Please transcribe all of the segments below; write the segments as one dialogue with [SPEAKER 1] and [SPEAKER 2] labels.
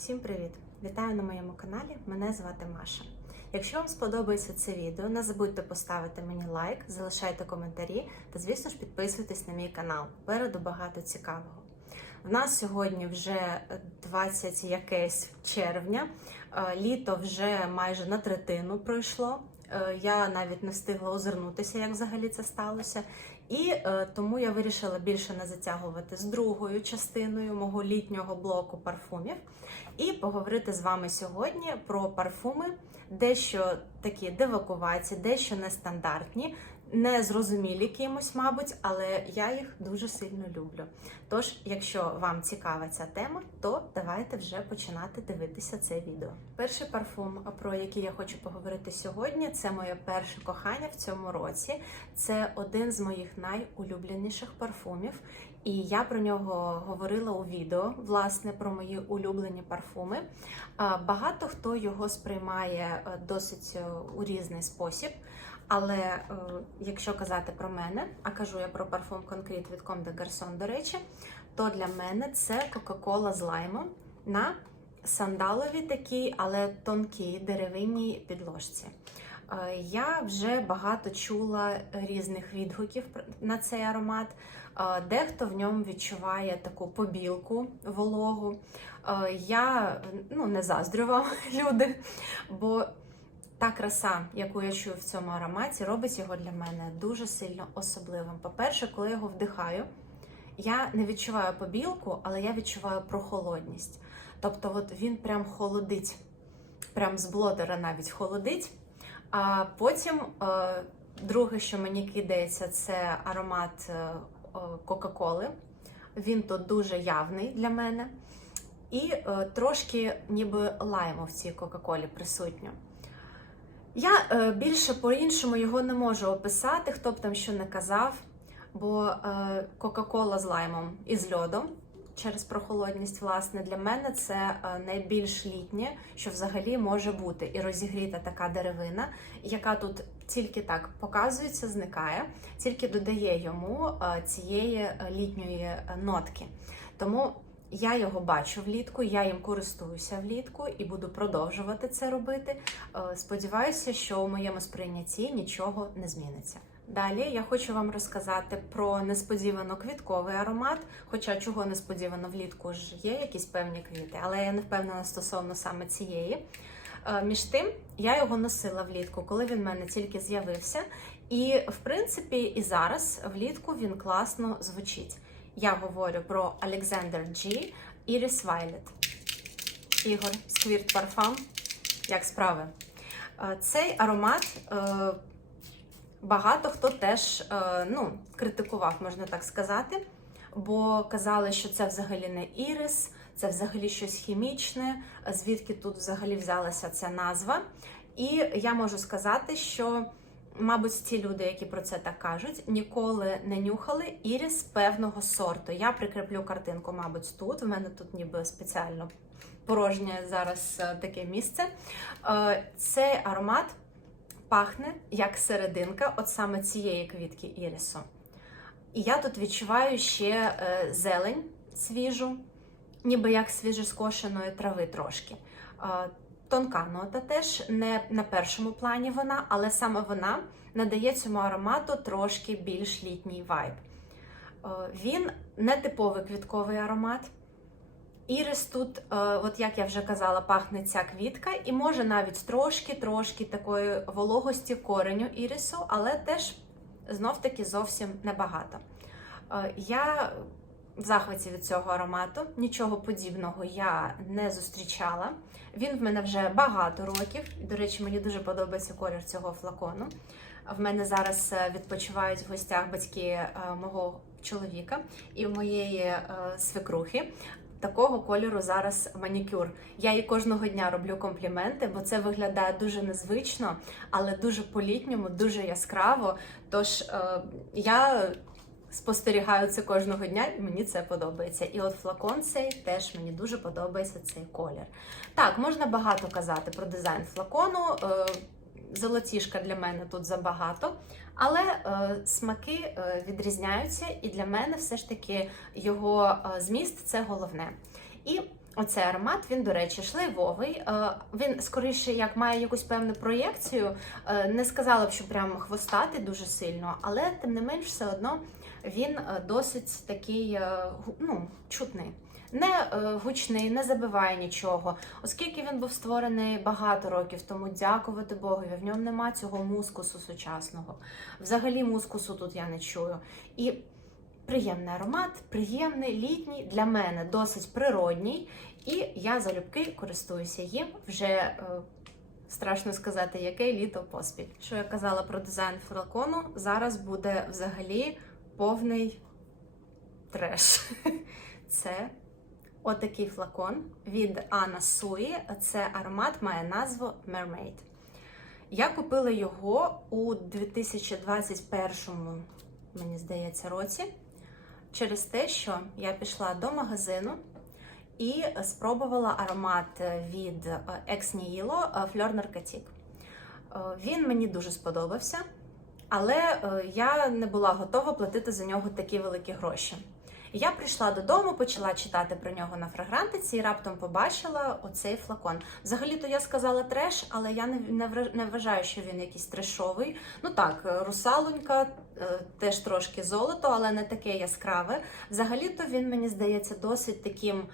[SPEAKER 1] Всім привіт! Вітаю на моєму каналі. Мене звати Маша. Якщо вам сподобається це відео, не забудьте поставити мені лайк, залишайте коментарі та, звісно ж, підписуйтесь на мій канал. Попереду багато цікавого. В нас сьогодні вже 20 якесь червня, Е, літо вже майже на третину пройшло. Е, Я навіть не встигла озирнутися, як взагалі це сталося. І е, тому я вирішила більше не затягувати з другою частиною мого літнього блоку парфумів і поговорити з вами сьогодні про парфуми, дещо такі девакуваці, дещо нестандартні, не зрозумілі кимось, мабуть, але я їх дуже сильно люблю. Тож, якщо вам цікава ця тема, то давайте вже починати дивитися це відео. Перший парфум, про який я хочу поговорити сьогодні, це моє перше кохання в цьому році. Це один з моїх найулюбленіших парфумів. І я про нього говорила у відео, власне, про мої улюблені парфуми. Багато хто його сприймає е, досить е, у різний спосіб. Але е, якщо казати про мене, а кажу я про парфум конкрет від Comme des Garçons, до речі, то для мене це Кока-Кола з лаймом на сандаловій такій, але тонкій деревинній підложці. Я вже багато чула різних відгуків на цей аромат. Дехто в ньому відчуває таку побілку вологу. Я ну, не заздрю вам, люди, бо та краса, яку я чую в цьому ароматі, робить його для мене дуже сильно особливим. По-перше, коли я його вдихаю, я не відчуваю побілку, але я відчуваю прохолодність. Тобто, от він прям холодить, прям з блотера навіть холодить. А потім е, друге, що мені кидається, це аромат е, Кока-Коли. Він тут дуже явний для мене. І е, трошки ніби лайму в цій Кока-Колі присутньо. Я е, більше по-іншому його не можу описати, хто б там що не казав, бо е, Кока-Кола з лаймом і з льодом через прохолодність, власне, для мене це е, найбільш літнє, що взагалі може бути. І розігріта така деревина, яка тут тільки так показується, зникає, тільки додає йому е, цієї е, літньої е, нотки. Тому я його бачу влітку, я їм користуюся влітку і буду продовжувати це робити. Сподіваюся, що у моєму сприйнятті нічого не зміниться. Далі я хочу вам розказати про несподівано квітковий аромат. Хоча чого несподівано влітку ж є якісь певні квіти, але я не впевнена стосовно саме цієї. Е, Між тим, я його носила влітку, коли він в мене тільки з'явився. І в принципі, і зараз влітку він класно звучить. Я говорю про Alexander G Iris Violet. Ігор Squirt Parfum. Як справи? Е, Цей аромат е, багато хто теж ну, критикував, можна так сказати, бо казали, що це взагалі не ірис, це взагалі щось хімічне, звідки тут взагалі взялася ця назва. І я можу сказати, що. Мабуть, ті люди, які про це так кажуть, ніколи не нюхали іріс певного сорту. Я прикріплю картинку, мабуть, тут. У мене тут ніби спеціально порожнє зараз е, таке місце. Е, Цей аромат пахне як серединка, от саме цієї квітки ірісу. І я тут відчуваю ще е, зелень свіжу, ніби як свіжоскошеної трави трошки. Тонка нота теж не на першому плані вона, але саме вона надає цьому аромату трошки більш літній вайб. Він не типовий квітковий аромат. Ірис тут, от як я вже казала, пахне ця квітка, і може навіть трошки-трошки такої вологості кореню ірису, але теж знов-таки зовсім небагато. Я в захваті від цього аромату, нічого подібного я не зустрічала. Він в мене вже багато років. До речі, мені дуже подобається колір цього флакону. В мене зараз е, відпочивають в гостях батьки е, мого чоловіка і моєї е, свекрухи. Такого кольору зараз манікюр. Я їй кожного дня роблю компліменти, бо це виглядає дуже незвично, але дуже по-літньому, дуже яскраво. Тож я спостерігаю це кожного дня, і мені це подобається. І от флакон цей теж мені дуже подобається цей колір. Так, можна багато казати про дизайн флакону. Е, Золотішка для мене тут забагато, але е, смаки е, відрізняються, і для мене все ж таки його е, зміст це головне. І Оцей аромат, він, до речі, шлейвовий. Е, Він скоріше як має якусь певну проєкцію. Е, Не сказала б, що прямо хвостатий дуже сильно, але тим не менш, все одно він е, досить такий е, ну, чутний. Не е, гучний, не забиває нічого. Оскільки він був створений багато років тому, дякувати Богу, в ньому нема цього мускусу сучасного. Взагалі мускусу тут я не чую. І приємний аромат, приємний, літній, для мене досить природній, і я залюбки користуюся їм вже. Страшно сказати, яке літо поспіль. Що я казала про дизайн флакону, зараз буде взагалі повний треш. Це отакий флакон від Anna Sui. Це аромат має назву Mermaid. Я купила його у 2021, мені здається, році через те, що я пішла до магазину і спробувала аромат від Ex Nihilo Fleur Narcotic. Е, Він мені дуже сподобався, але е, я не була готова платити за нього такі великі гроші. Я прийшла додому, почала читати про нього на фрагрантиці і раптом побачила оцей флакон. Взагалі-то я сказала треш, але я не, вважаю, що він якийсь трешовий. Ну так, е, русалонька, е, теж трошки золото, але не таке яскраве. Взагалі-то він мені здається досить таким.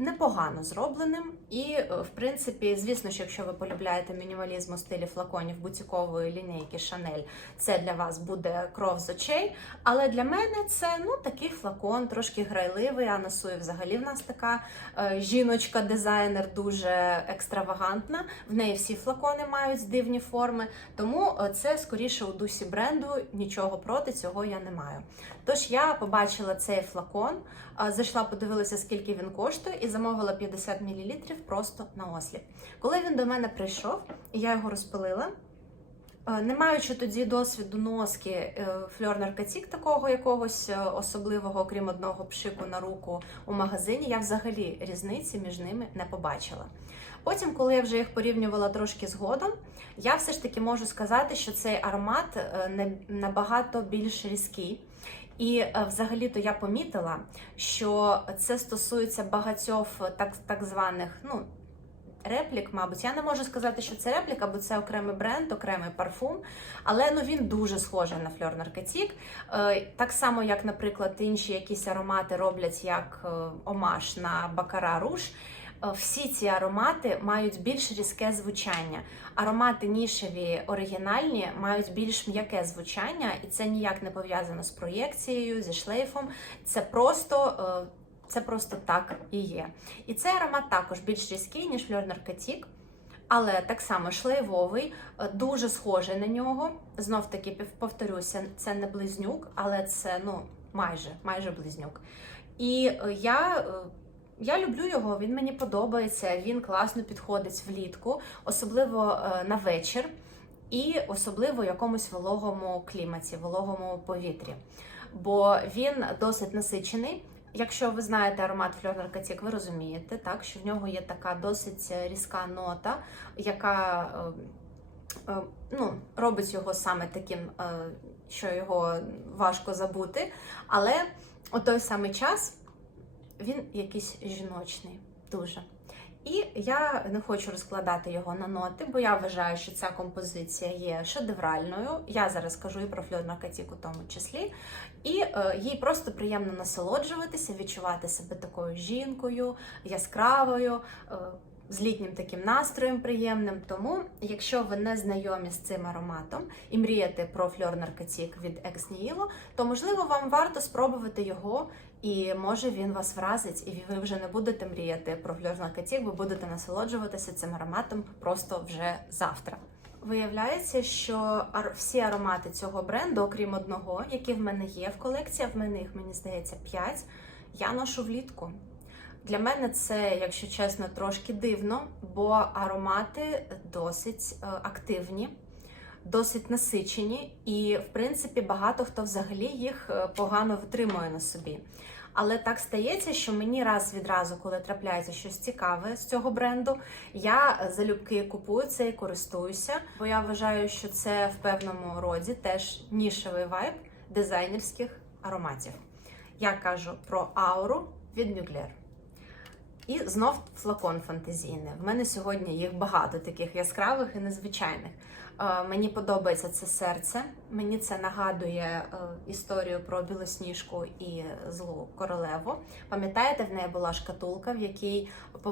[SPEAKER 1] Непогано зробленим, і е, в принципі, звісно, що якщо ви полюбляєте мінімалізм у стилі флаконів бутікової лінійки Chanel, це для вас буде кров з очей. Але для мене це ну такий флакон, трошки грайливий. Анна Суї взагалі в нас така е, жіночка-дизайнер, дуже екстравагантна. В неї всі флакони мають дивні форми. Тому е, це скоріше у дусі бренду. Нічого проти цього я не маю. Тож я побачила цей флакон, зайшла, подивилася, скільки він коштує, і замовила 50 мл просто на осліп. Коли він до мене прийшов, я його розпилила. Не маючи тоді досвіду носки е, фльор наркотик такого якогось е, особливого, окрім одного пшику на руку у магазині, я взагалі різниці між ними не побачила. Потім, коли я вже їх порівнювала трошки згодом, я все ж таки можу сказати, що цей аромат е, набагато більш різкий. І е, взагалі-то я помітила, що це стосується багатьох так, так званих, ну, реплік, мабуть. Я не можу сказати, що це репліка, бо це окремий бренд, окремий парфум. Але ну він дуже схожий на Fleur Narcotic. Е, Так само, як, наприклад, інші якісь аромати роблять як е, омаш на Бакара Руж. Е, Всі ці аромати мають більш різке звучання. Аромати нішеві оригінальні мають більш м'яке звучання, і це ніяк не пов'язано з проєкцією, зі шлейфом. Це просто. е, Це просто так і є. І цей аромат також більш різкий, ніж Fleur Narcotic, але так само шлейвовий, е, дуже схожий на нього. Знов таки повторюся, це не близнюк, але це ну майже, майже близнюк. І я. Я люблю його, він мені подобається, він класно підходить влітку, особливо е, на вечір, і особливо в якомусь вологому кліматі, вологому повітрі. Бо він досить насичений. Якщо ви знаєте аромат Narcotic, ви розумієте, так, що в нього є така досить різка нота, яка е, е, ну, робить його саме таким, що його важко забути. Але у той самий час він якийсь жіночний, дуже. І я не хочу розкладати його на ноти, бо я вважаю, що ця композиція є шедевральною. Я зараз кажу і про Fleur Narcotic у тому числі. І е, їй просто приємно насолоджуватися, відчувати себе такою жінкою, яскравою, е, з літнім таким настроєм приємним. Тому, якщо ви не знайомі з цим ароматом і мрієте про Fleur Narcotic від Nihilo, то можливо вам варто спробувати його, і може він вас вразить, і ви вже не будете мріяти про Fleur Narcotic, бо будете насолоджуватися цим ароматом просто вже завтра. Виявляється, що ар- всі аромати цього бренду, окрім одного, які в мене є в колекції, в мене їх, мені здається, 5, я ношу влітку. Для мене це, якщо чесно, трошки дивно, бо аромати досить е, активні, досить насичені, і, в принципі, багато хто взагалі їх е, погано витримує на собі. Але так стається, що мені раз від разу, коли трапляється щось цікаве з цього бренду, я залюбки купую це і користуюся, бо я вважаю, що це в певному роді теж нішевий вайб дизайнерських ароматів. Я кажу про ауру від Mugler. І знов флакон фантазійний. В мене сьогодні їх багато таких яскравих і незвичайних. Е, Мені подобається це серце. Мені це нагадує е, історію про білосніжку і злу королеву. Пам'ятаєте, в неї була шкатулка, в якій е,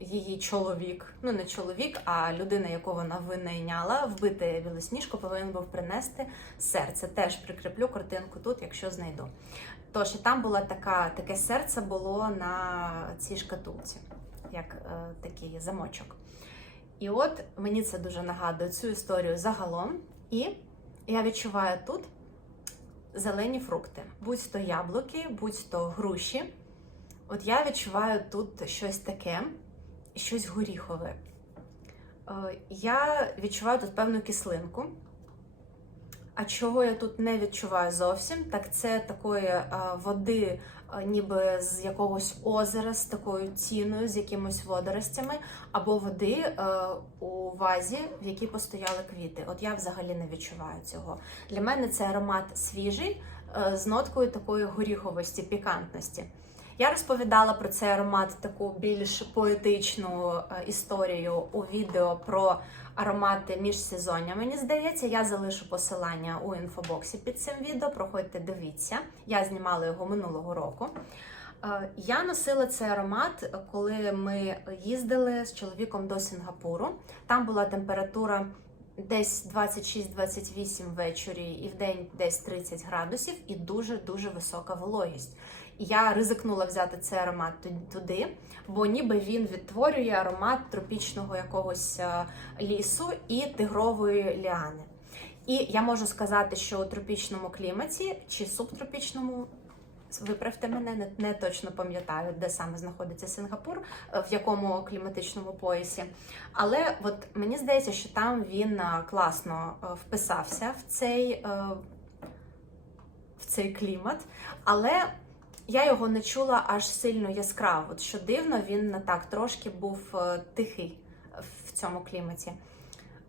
[SPEAKER 1] її чоловік, ну не чоловік, а людина, яку вона винайняла, вбити білосніжку, повинен був принести серце. Теж прикріплю картинку тут, якщо знайду. Тож і там була така, таке серце було на цій шкатулці, як е, такий замочок. І от мені це дуже нагадує цю історію загалом. І я відчуваю тут зелені фрукти, будь то яблуки, будь то груші. От я відчуваю тут щось таке, щось горіхове. Е, Я відчуваю тут певну кислинку. А чого я тут не відчуваю зовсім, так це такої е, води, е, ніби з якогось озера, з такою ціною, з якимось водоростями, або води у вазі, в якій постояли квіти. От я взагалі не відчуваю цього. Для мене це аромат свіжий з ноткою такої горіховості, пікантності. Я розповідала про цей аромат таку більш поетичну е, історію у відео про аромати міжсезоння. Мені здається, я залишу посилання у інфобоксі під цим відео. Проходьте, дивіться. Я знімала його минулого року. Е, Я носила цей аромат, коли ми їздили з чоловіком до Сінгапуру. Там була температура десь 26-28 ввечері і в день десь 30 градусів, і дуже дуже висока вологість. Я ризикнула взяти цей аромат туди, бо ніби він відтворює аромат тропічного якогось е, лісу і тигрової ліани. І я можу сказати, що у тропічному кліматі чи субтропічному. Виправте мене, не, не точно пам'ятаю, де саме знаходиться Сингапур, е, в якому кліматичному поясі. Але от мені здається, що там він е, класно вписався в цей, в цей клімат. Але я його не чула аж сильно яскраво. От що дивно, він так трошки був е, тихий в цьому кліматі.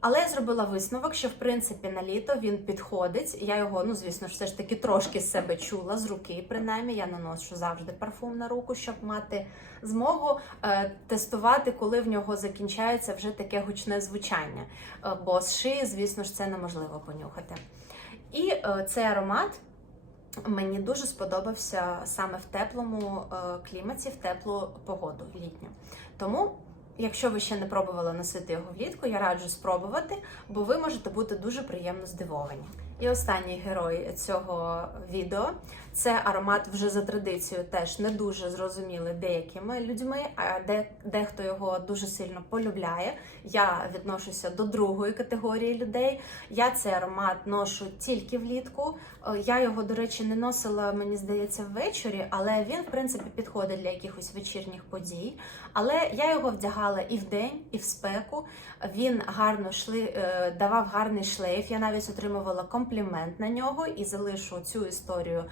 [SPEAKER 1] Але я зробила висновок, що в принципі на літо він підходить. Я його, ну звісно, все ж таки трошки з себе чула з руки. Принаймні, я наношу завжди парфум на руку, щоб мати змогу е, тестувати, коли в нього закінчається вже таке гучне звучання. Е, бо з шиї, звісно ж, це неможливо понюхати. І е, цей аромат мені дуже сподобався саме в теплому е, кліматі, в теплу погоду літню. Тому. Якщо ви ще не пробували носити його влітку, я раджу спробувати, бо ви можете бути дуже приємно здивовані. І останній герой цього відео це аромат вже за традицією, теж не дуже зрозумілий деякими людьми, а де, дехто його дуже сильно полюбляє. Я відношуся до другої категорії людей. Я цей аромат ношу тільки влітку. Е, Я його, до речі, не носила, мені здається, ввечері, але він, в принципі, підходить для якихось вечірніх подій. Але я його вдягала і вдень, і в спеку. Він гарно шли, е, давав гарний шлейф. Я навіть отримувала комплімент на нього і залишу цю історію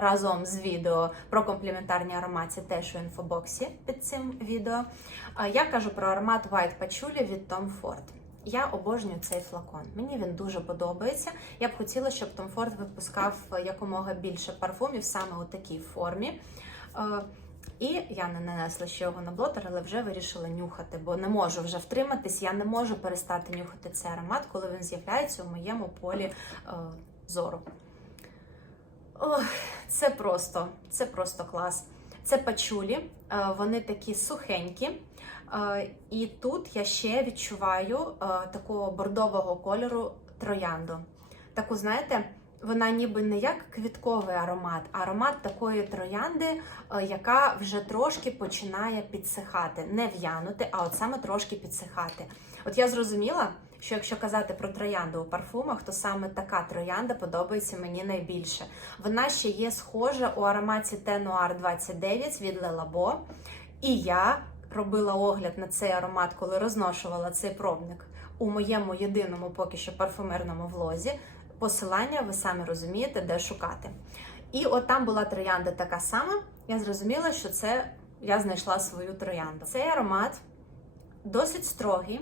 [SPEAKER 1] разом з відео про компліментарні аромати теж у інфобоксі під цим відео. Я кажу про аромат White Patchouli від Tom Ford. Я обожнюю цей флакон. Мені він дуже подобається. Я б хотіла, щоб Tom Ford випускав якомога більше парфумів саме у такій формі. І я не нанесла ще його на блотер, але вже вирішила нюхати, бо не можу вже втриматись. Я не можу перестати нюхати цей аромат, коли він з'являється у моєму полі е, зору. Ох, це просто, це просто клас. Це пачулі, е, вони такі сухенькі. Е, І тут я ще відчуваю е, такого бордового кольору троянду. Таку, знаєте, вона ніби не як квітковий аромат, а аромат такої троянди, яка вже трошки починає підсихати. Не в'янути, а от саме трошки підсихати. От я зрозуміла, що якщо казати про троянду у парфумах, то саме така троянда подобається мені найбільше. Вона ще є схожа у ароматі Tennoir 29 від Labo. І я робила огляд на цей аромат, коли розношувала цей пробник у моєму єдиному поки що парфумерному влозі. Посилання, ви самі розумієте, де шукати. І от там була троянда така сама. Я зрозуміла, що це я знайшла свою троянду. Цей аромат досить строгий.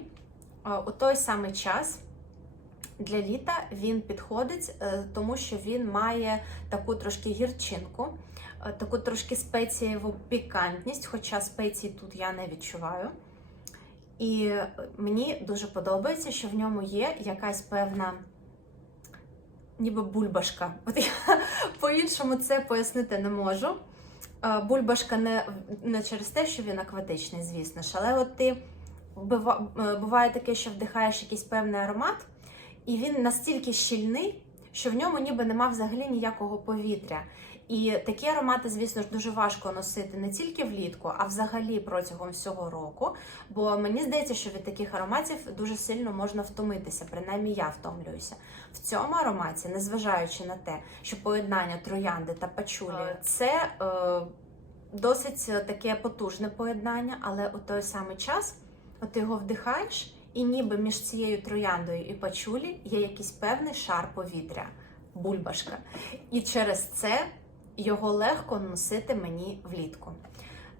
[SPEAKER 1] Е, У той самий час для літа він підходить, е, тому що він має таку трошки гірчинку. е, таку трошки спецієву пікантність, хоча спецій тут я не відчуваю. І мені дуже подобається, що в ньому є якась певна. Ніби бульбашка. От я по-іншому це пояснити не можу. Бульбашка не, не через те, що він акватичний, звісно ж, але от ти буває таке, що вдихаєш якийсь певний аромат, і він настільки щільний, що в ньому ніби нема взагалі ніякого повітря. І такі аромати, звісно ж, дуже важко носити не тільки влітку, а взагалі протягом всього року. Бо мені здається, що від таких ароматів дуже сильно можна втомитися, принаймні я втомлююся. В цьому ароматі, незважаючи на те, що поєднання троянди та пачулі це е, досить таке потужне поєднання, але у той самий час от ти його вдихаєш, і ніби між цією трояндою і пачулі є якийсь певний шар повітря, бульбашка. І через це його легко носити мені влітку.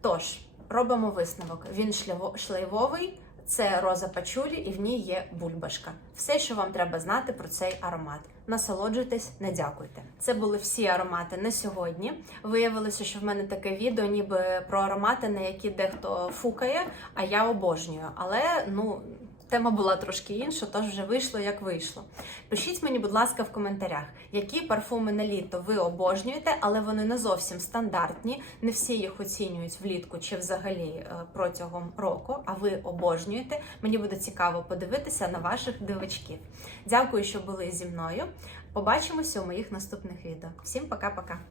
[SPEAKER 1] Тож, робимо висновок. Він шлейвовий, це роза пачулі, і в ній є бульбашка. Все, що вам треба знати про цей аромат. Насолоджуйтесь, не дякуйте. Це були всі аромати на сьогодні. Виявилося, що в мене таке відео, ніби про аромати, на які дехто фукає, а я обожнюю. Але ну. Тема була трошки інша, тож вже вийшло як вийшло. Пишіть мені, будь ласка, в коментарях, які парфуми на літо ви обожнюєте, але вони не зовсім стандартні. Не всі їх оцінюють влітку чи взагалі е, протягом року. А ви обожнюєте. Мені буде цікаво подивитися на ваших дивачків. Дякую, що були зі мною. Побачимося у моїх наступних відео. Всім пока-пока.